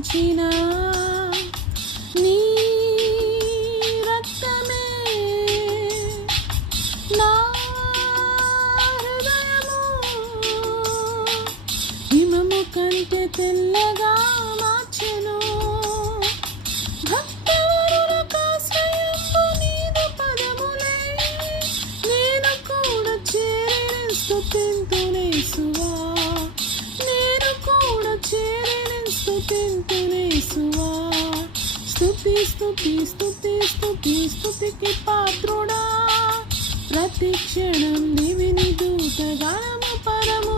చిందించిన నీ రక్తమే నా హృదయము హిమము కంటే తెల్లగా మార్చెను. భక్తవరులకాశ్రయము నీదు పదములే, నేను కూడా చేరిన స్తుతింతునేసువా, నేను కూడా చేరిన స్తుతింతునేసువా. స్తుతి స్తుతి స్తుతి స్తుతి స్తుతికి పాత్రుడా, ప్రతి క్షణం దివిని దూతగానము పరము